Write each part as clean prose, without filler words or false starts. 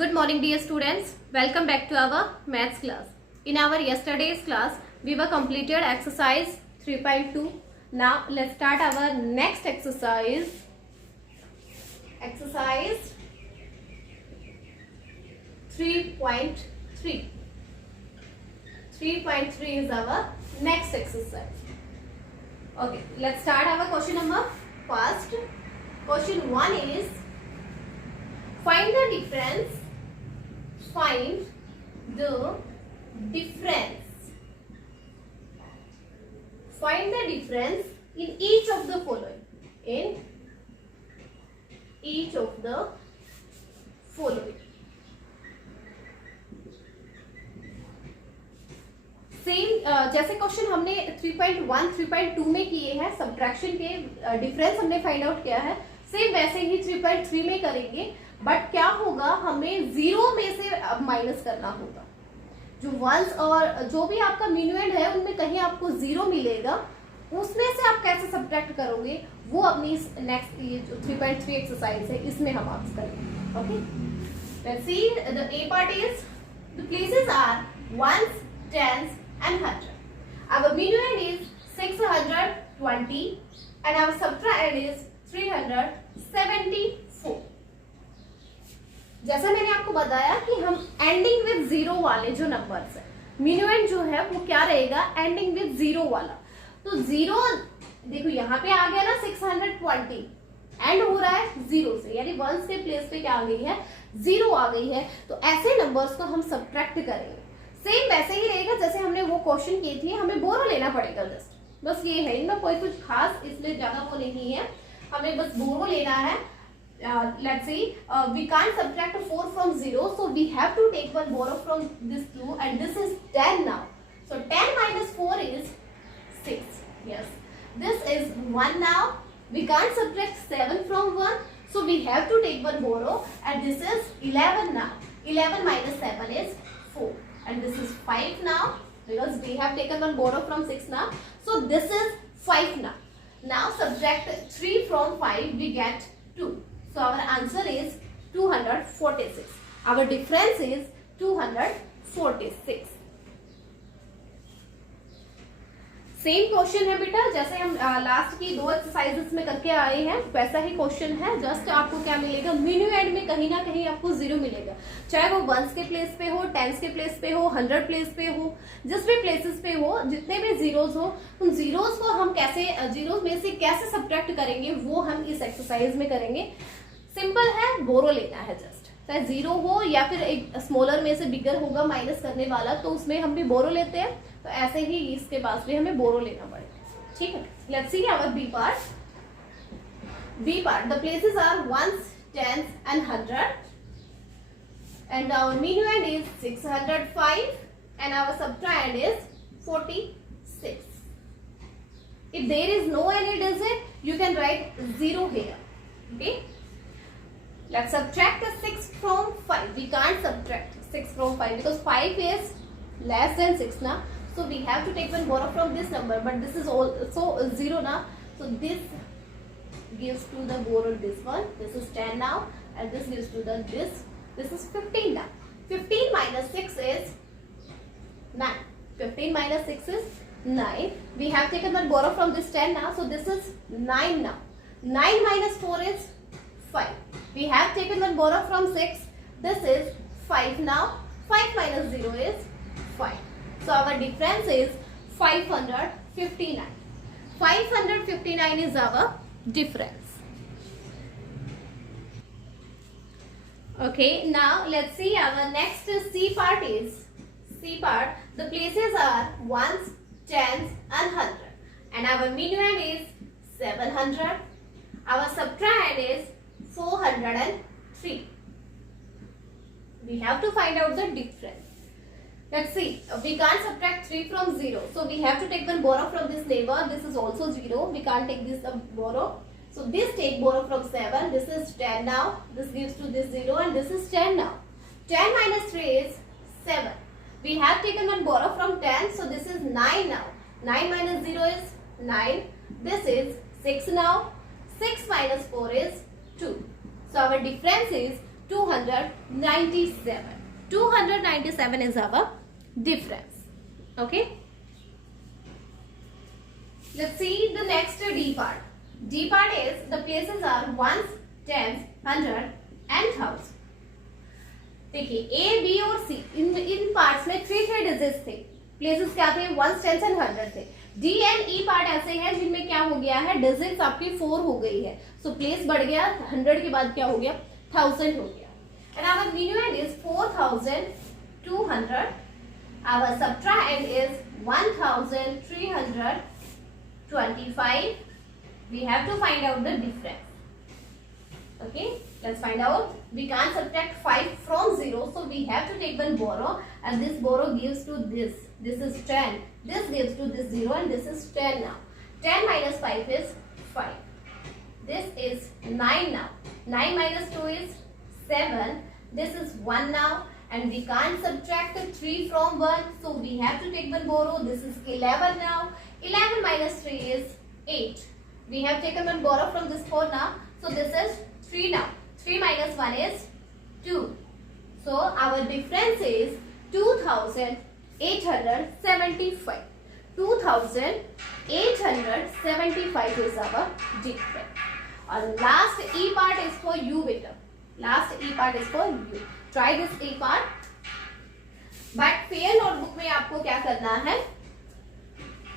Good morning dear students. Welcome back to our maths class. In our yesterday's class, we were completed exercise 3.2. Now let's start our next exercise. Exercise 3.3. 3.3 is our next exercise. Okay, let's start our question number first. Question 1 is find the difference. Find the difference. Find the difference in each of the following. In each of the following. Same जैसे क्वेश्चन हमने 3.1, 3.2 में किए हैं, सब्ट्रैक्शन के डिफरेंस हमने find out किया है, सेम वैसे ही 3.3 में करेंगे. बट क्या होगा, हमें जीरो में से अब माइनस करना होगा. जो वंस और जो भी आपका मिन्यूएंड है उनमें कहीं आपको जीरो मिलेगा, उसमें से आप कैसे सब्ट्रैक्ट करोगे वो अपनी नेक्स्ट ये जो 3.3 एक्सरसाइज है इसमें हम आप करेंगे. Okay, let's see. The A part is the places are ones, tens and 100. Our minuend is 620 and our subtrahend is 374. जैसा मैंने आपको बताया कि हम एंडिंग विद जीरो वाले जो नंबर्स है, minuend जो है वो क्या रहेगा, एंडिंग विद जीरो वाला. तो जीरो देखो यहाँ पे आ गया ना 620, एंड हो रहा है जीरो से, यानी वंस के प्लेस पे क्या आ गई है, जीरो आ गई है. तो ऐसे नंबर्स को हम सब्ट्रैक्ट करेंगे. सेम वैसे ही रहेगा जैसे हमने वो क्वेश्चन किए थे, हमें बोरो लेना पड़ेगा जस्ट, बस ये है. इनमें कोई कुछ खास इसमें ज्यादा वो नहीं है, हमें बस बोरो लेना है. Let's see, we can't subtract 4 from 0, so we have to take one borrow from this 2 and this is 10 now. So 10 minus 4 is 6. Yes, this is 1 now. We can't subtract 7 from 1, so we have to take one borrow and this is 11 now. 11 minus 7 is 4. And this is 5 now because we have taken one borrow from 6 now. So this is 5 now. Now subtract 3 from 5, we get 2. So our answer is 246. Our difference is 246. Same question है बेटा, जैसे हम लास्ट की दो एक्सरसाइजेस में करके आए हैं वैसा ही क्वेश्चन है. जस्ट आपको क्या मिलेगा, मिन्यूएंड में कहीं ना कहीं आपको जीरो मिलेगा, चाहे वो वंस के प्लेस पे हो, टेंस के प्लेस पे हो, 100 प्लेस पे हो, जिस भी प्लेसेस पे हो, जितने भी जीरोस हो, उन जीरोस को हम कैसे, जीरोस में से कैसे सब्ट्रैक्ट करेंगे वो हम इस एक्सरसाइज में करेंगे. सिंपल है, बोरो लेना है जस्ट, चाहे जीरो हो या फिर एक स्मॉलर में से बिगर होगा माइनस करने वाला, तो उसमें हम भी बोरो लेते हैं. तो ऐसे ही इसके पास भी हमें बोरो लेना पड़ेगा. ठीक है, let's see our B part. B part, the places are ones, tens and 100 and our minuend is 605 and our subtrahend is 46. If there is no any digit, you can write 0 here. Okay, let's subtract the 6 from 5. We can't subtract 6 from 5 because 5 is less than 6 now. So we have to take one borrow from this number, but this is also 0 now. So this gives to the borrow this one. This is 10 now, and this gives to the this. This is 15 now. 15 minus 6 is 9. 15 minus 6 is 9. We have taken one borrow from this 10 now, so this is 9 now. 9 minus 4 is 5. We have taken one borrow from 6. This is 5 now. 5 minus 0 is 5. So our difference is 559. 559 is our difference. Okay, now let's see our next C part is C part. The places are ones, tens and 100 and our minuend is 700. Our subtrahend is 403. We have to find out the difference. Let's see, we can't subtract 3 from 0, so we have to take one borrow from this neighbor. This is also 0, we can't take this borrow, so this take borrow from 7. This is 10 now, this gives to this 0 and this is 10 now. 10 minus 3 is 7. We have taken one borrow from 10, so this is 9 now. 9 minus 0 is 9. This is 6 now. 6 minus 4 is 2. So our difference is 297. 297 is our difference. Okay. Let's see the next D part. D part is the places are ones, tens, 100 and 1000. देखिए A, B और C इन पार्ट्स में 3 डिजिट्स थे. प्लेसेस क्या थे? Once, tens and 100 थे. D and E part ऐसे हैं जिनमें क्या हो गया है? डिजिट्स आपकी 4 हो गई है. सो प्लेस बढ़ गया. 100 के बाद क्या हो गया? 1000 हो गया. And our minuend is 4200. Our subtrahend is 1325. We have to find out the difference. Okay, let's find out. We can't subtract 5 from 0, so we have to take one borrow, and this borrow gives to this. This is 10. This gives to this 0, and this is 10 now. 10 minus 5 is 5. This is 9 now. 9 minus 2 is 7. This is 1 now, and we can't subtract the 3 from 1, so we have to take one borrow. This is 11 now. 11 minus 3 is 8. We have taken one borrow from this 4 now, so this is 3 now. 3 minus 1 is 2. So our difference is 2875. 2875 is our difference. And last E part is for you, beta. Last E part is for you. Try this E part. But fair notebook में आपको क्या करना है?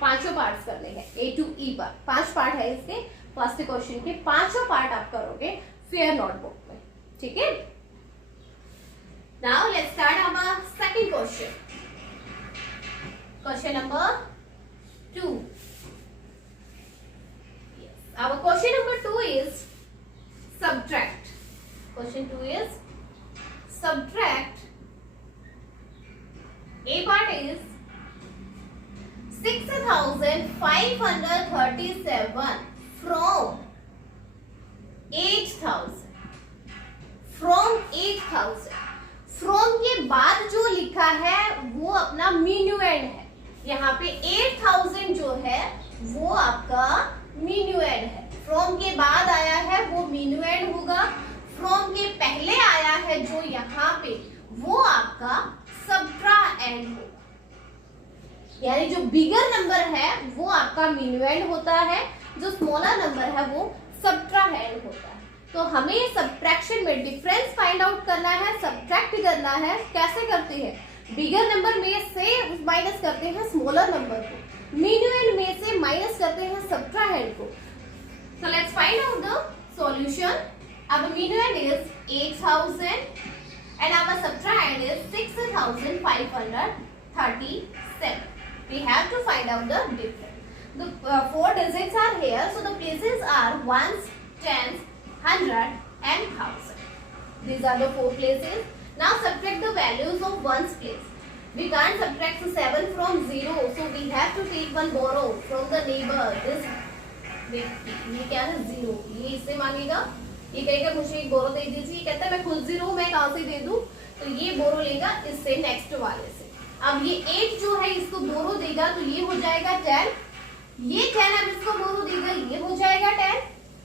पांचों पार्ट्स करने हैं. A to E part. 5 पार्ट है इसके. फर्स्ट क्वेश्चन के पांचों पार्ट आप करोगे फेयर नोटबुक में. ठीक है. Now let's start our second question. Question number 2. Yes. Our question number 2 is subtract. Question 2 is subtract. A part is 6537 from 8000. From 8000. From के बाद जो लिखा है वो अपना minuend है. यहाँ पे 8000 जो है वो आपका minuend है. From के बाद आया है वो minuend होगा. From के पहले आया है जो यहाँ पे वो आपका subtrahend होगा. यानी जो बिगर नंबर है वो आपका minuend होता है. जो स्मॉलर नंबर है वो subtrahend होता है. तो हमें सब्ट्रैक्शन में डिफरेंस फाइंड आउट करना है, सब्ट्रैक्ट करना है. कैसे करते हैं? बिगर नंबर में से माइनस करते हैं स्मॉलर नंबर को. minuend में से माइनस करते हैं subtrahend को. So let's find out the solution. Our minuend is 8000 and our subtrahend is 6537. We have to find out the difference. The 4 digits are here, so the places are ones, tens, 100 and 1000. These are the 4 places. Now subtract the values of ones place. We can't subtract 7 from 0, so we have to take one borrow from the neighbor. This ये क्या है? 0. ये इससे मांगेगा. ये कहेगा मुझे एक बोरो दे दीजिए. कहता है मैं खुद 0 मैं कहाँ से दे दूं? तो ये बोरो लेगा इससे नेक्स्ट वाले से. अब ये 8 जो है इसको बोरो देगा तो ये हो जाएगा 10. ये 10 अब इसको बोरो देगा ये हो जाएगा 10.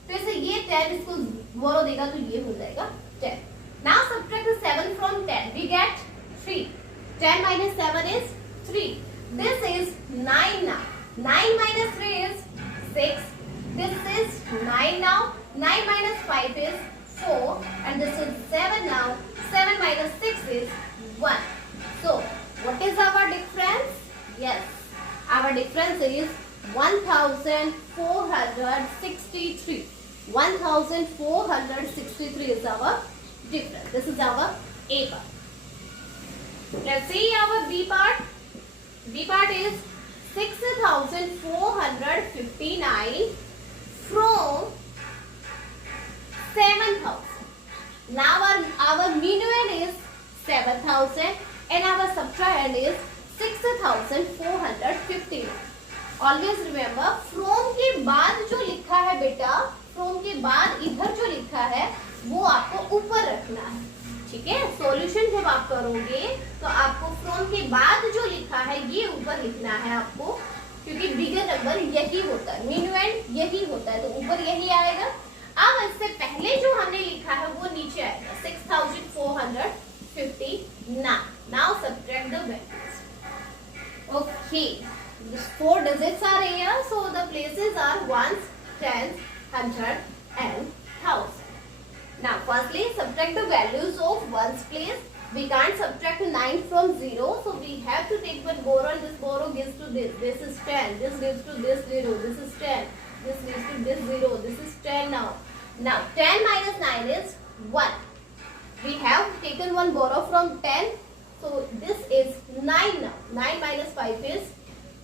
फिर से ये 10 इसको बोरो देगा तो ये हो जाएगा 10. Now subtract the 7 from 10. We get 3. 10 minus 7 is 3. This is 9 now. 9 minus 3 is 6. This is 9 now. 9 minus 5 is 4. And this is 7 now. 7 minus 6 is 1. So, what is our difference? Yes. Our difference is 1463. 1463 is our difference. This is our A part. Let's see our B part. B part is 6459 from 7000. Now our minuend is 7000 and our subtrahend is 6459. Always remember from के बाद जो लिखा है बेटा, from के बाद इधर जो लिखा है वो आपको ऊपर रखना है. ठीक है. सॉल्यूशन जब आप करोगे तो आपको from के बाद जो लिखा है ये ऊपर लिखना है आपको, क्योंकि बिगर नंबर यही होता है, minuend यही होता है तो ऊपर यही आएगा. अब इससे पहले जो हमने लिखा है वो नीचे आएगा. 6000 459. Now subtract the values. Okay, the 4 digits are here, so the places are ones, tens, hundred and thousand. Now firstly subtract the values of ones place. We can't subtract 9 from 0, so we have to take one borrow, and this borrow gives to this. This is 10, this gives to this 0, this is 10, this gives to this 0, this is 10 now. Now 10 minus 9 is 1. We have taken one borrow from 10, so this is 9 now. 9 minus 5 is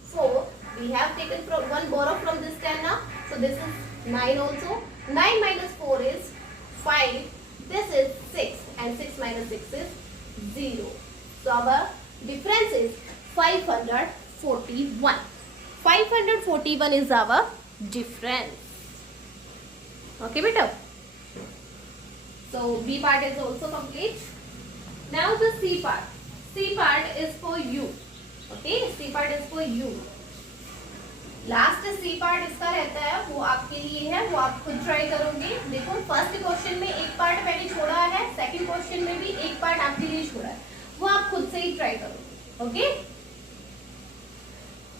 4. We have taken from one borrow from this 10 now, so this is 9 also. 9 minus 4 is 5. This is 6, and 6 minus 6 is 0. So our difference is 541. 541 is our difference. Okay, beta. So B part is also complete. Now the C part. C part is for you. Okay, C part is for you. Last C part इसका रहता है, वो आपके लिए है, वो आप खुद ट्राई करोगे. देखो फर्स्ट क्वेश्चन में एक पार्ट मैंने छोड़ा है, सेकंड क्वेश्चन में भी एक पार्ट आपके लिए छोड़ा है, वो आप खुद से ही ट्राई करोगे. ओके,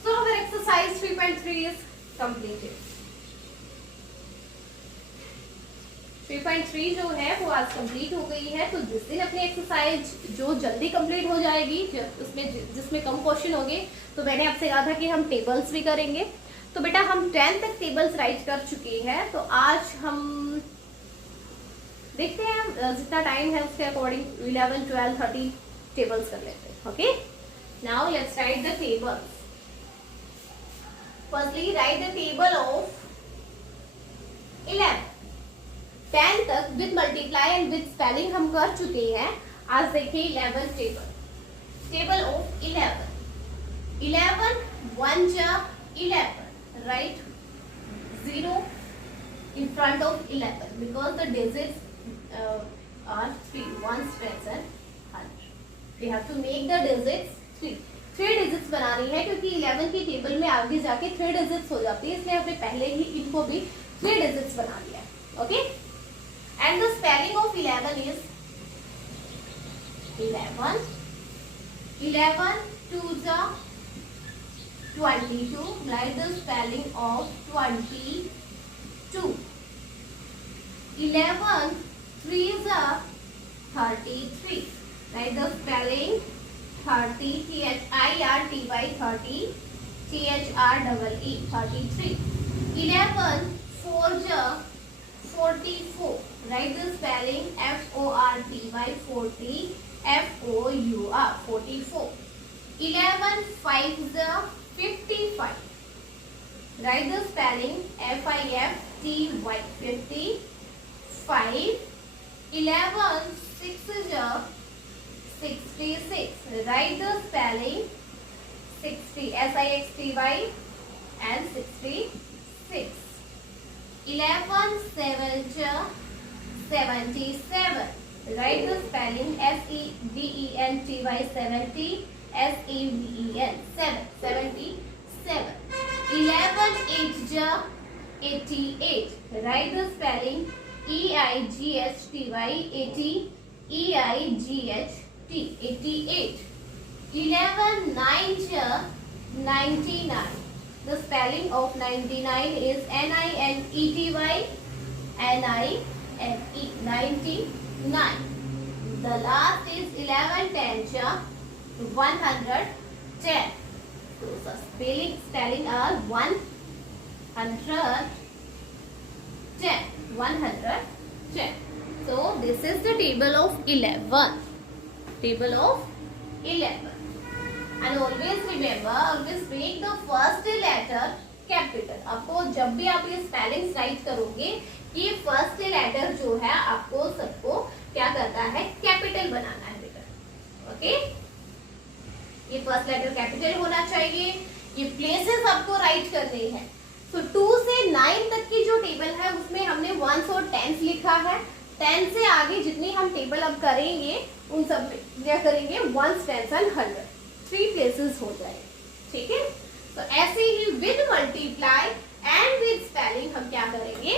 सो अवर एक्सरसाइज 3.3 इज कंप्लीटेड. 3.3 जो है वो आज कंप्लीट हो गई है. तो जिस दिन अपनी एक्सरसाइज जो जल्दी कंप्लीट हो जाएगी, उसमें जिसमें कम क्वेश्चन होंगे, तो मैंने आपसे कहा था कि हम टेबल्स भी करेंगे. तो बेटा हम 10 तक टेबल्स राइट कर चुके हैं, तो आज हम देखते हैं जितना टाइम है उसके अकॉर्डिंग 11, 12, 13 टेबल्स कर लेते हैं. Okay, now let's write the tables. Firstly right the table of 11. 10 तक with multiply and with spelling हम कर चुके हैं. आज देखिए 11 टेबल. Table of 11. 11 1 जा 11. Write 0 in front of 11 because the digits are 3. 1, 10 and 100. We have to make the digits 3. 3 digits बनानी है, क्योंकि 11 की टेबल में आगे जाके 3 digits हो जाती है, इसलिए हमने पहले ही इनको भी 3 digits बना लिया. Okay, and the spelling of 11 is 11. 11 2 जा 22. Write the spelling of 22. 11 3 is 33. Write the spelling 30. THIRTY 30. THREE 33. 11 4 is 44. Write the spelling FORTY 40. FOUR 44. 11 5 is 55. Write the spelling FIFTY 50. 5. 11 6 is 66. Write the spelling 60 SIXTY and 66. 11 7 is 77. Write the spelling SEVENTY 70. SEVEN 77. 11 8 ja 88. Write the spelling EIGHTY 80. EIGHT 88. 11 9 ja 99. The spelling of 99 is NINETY NINE 99. The last is 11 10 ja 110. So spelling are 110. 110. So this is the table of 11. Table of 11. And always remember, always make the first letter capital. आपको जब भी आप ये spellings write करोगे, ये first letter जो है आपको सबको क्या करना है, कैपिटल बनाना है बेटा. ओके, ये फर्स्ट लेटर कैपिटल होना चाहिए. ये प्लेसेस आपको राइट करने हैं. तो 2 से 9 तक की जो टेबल है उसमें हमने वंस और टेंस लिखा है. 10 से आगे जितनी हम टेबल अब करेंगे उन सब में क्या करेंगे, वंस, टेंस एंड 100. 3 प्लेसेस हो जाए. ठीक है, तो ऐसे ही with multiply and with spelling हम क्या करेंगे,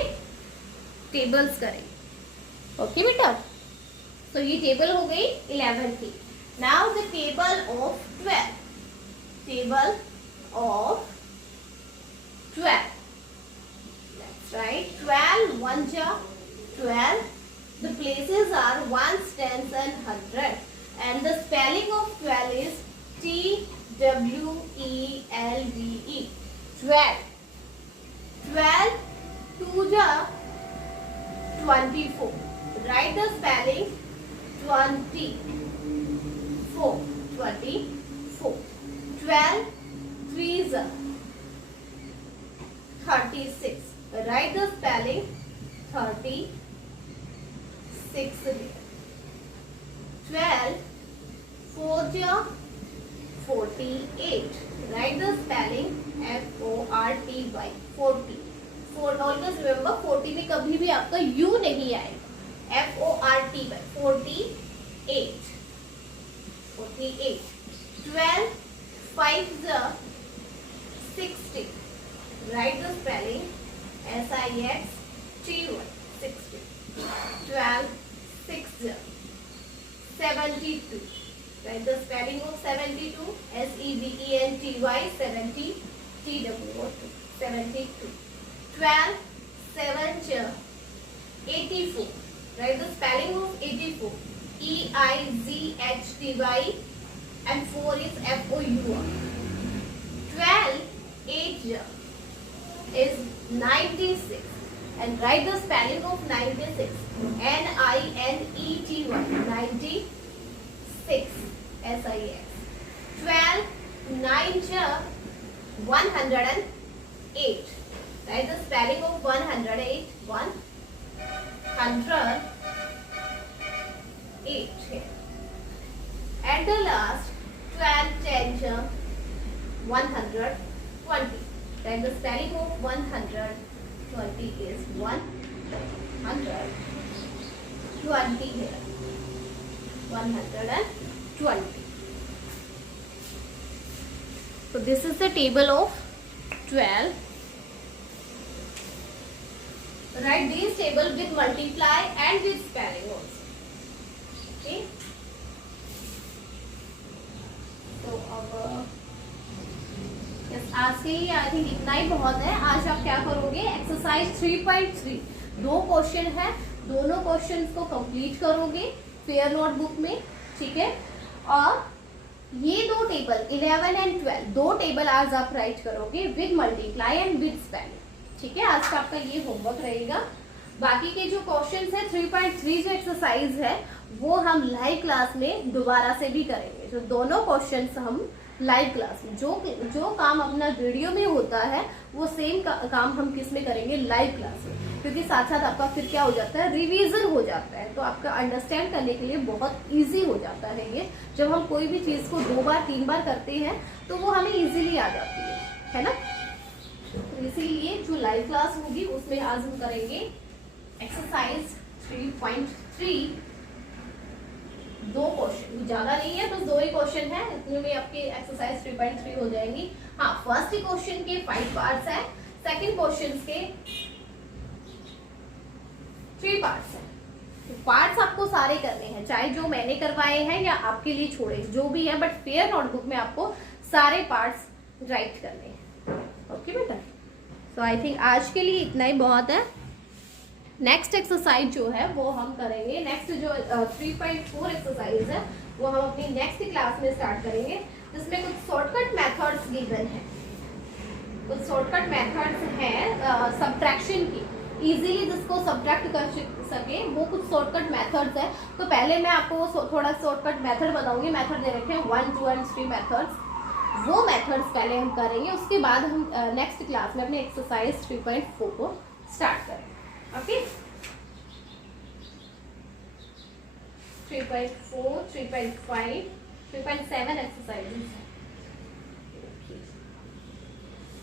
टेबल्स करेंगे. ओके बेटा, तो ये टेबल हो गई 11 की। Now the table of 12, table of 12, let's write 12 1 ja 12. The places are ones, tens and hundred, and the spelling of 12 is TWELVE, 12. 12 2 ja 24. Write the spelling 24, 24. 12 3 ja 36. Write the spelling 36 here. 12 4 ja 48. Write the spelling FORTY, 40. Always remember 40 में कभी भी आपका U नहीं आएगा, FORTY, 48, 48. 12 5 ja 60. Write the spelling SIXTY, 60. 12 6 ja 72. Write the spelling of 72, SEVENTY, 70 TWO, 72. 12 7 ja 84. Write the spelling of 84, EIZHTY, and 4 is FOUR. 12 8 ja is 96, and write the spelling of 96, NINETY, 96, SIX. 12 9 ja 108. Write the spelling of 108, 108 here. And the last 12 10 ja 120. Then the spelling of 120 is 120 here. 120. So this is the table of 12. Write these table with multiply and with spelling also. Okay. So अब आज के लिए I think इतना ही बहुत है। आज आप क्या करोगे, एक्सरसाइज 3.3 दो क्वेश्चन है, दोनों क्वेश्चन को कंप्लीट करोगे फेयर नोटबुक में, ठीक है। और ये दो टेबल 11 एंड 12 दो टेबल आज आप राइट करोगे with multiply and with spelling, ठीक है। आज का आपका ये होमवर्क रहेगा। बाकी के जो क्वेश्चंस है 3.3 जो एक्सरसाइज है वो हम लाइव क्लास में दोबारा से भी करेंगे। जो दोनों क्वेश्चंस हम लाइव क्लास में, जो काम अपना वीडियो में होता है वो सेम काम हम किस में करेंगे, लाइव क्लास में, क्योंकि साथ साथ आपका फिर क्या हो जाता है, रिवीजन हो जाता है। तो आपका अंडरस्टैंड करने के लिए बहुत इजी हो जाता है ये। जब हम कोई भी चीज़ को 2 बार 3 बार करते हैं तो वो हमें इजीली आ जाती है ना। तो इसीलिए जो लाइव क्लास होगी उसमें आज हम करेंगे एक्सरसाइज 3.3 दो क्वेश्चन, ज्यादा नहीं है, बस 2 ही क्वेश्चन है, इतने में आपकी एक्सरसाइज 3.3 हो जाएंगी। हाँ, फर्स्ट क्वेश्चन के 5 पार्ट्स है, सेकंड क्वेश्चन के 3 पार्ट्स है। तो पार्ट्स आपको सारे करने हैं, चाहे जो मैंने करवाए हैं या आपके लिए छोड़े, जो भी है, बट फेयर नोटबुक में आपको सारे पार्ट्स राइट करने हैं। ओके बेटा, सो आई थिंक आज के लिए इतना ही बहुत है। नेक्स्ट एक्सरसाइज जो है वो हम करेंगे, नेक्स्ट जो 3.4 एक्सरसाइज है वो हम अपनी नेक्स्ट क्लास में स्टार्ट करेंगे, जिसमें कुछ शॉर्टकट मेथड्स गिवन है। कुछ शॉर्टकट मेथड्स हैं सब्ट्रैक्शन की, इजीली जिसको सब्ट्रैक्ट कर सके वो कुछ शॉर्टकट मेथड्स है। तो पहले मैं आपको थोड़ा शॉर्टकट मेथड बताऊंगी। मेथड दे रखे हैं 1, 2 एंड 3 मेथड्स, वो मेथड्स पहले हम करेंगे, उसके बाद हम नेक्स्ट क्लास में अपने एक्सरसाइज 3.4 को स्टार्ट करेंगे। ओके, 3.4, 3.5, 3.7 एक्सरसाइजेस है।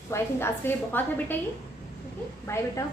तो आई थिंक आज के लिए बहुत है बेटा ये। ओके, बाय बेटा।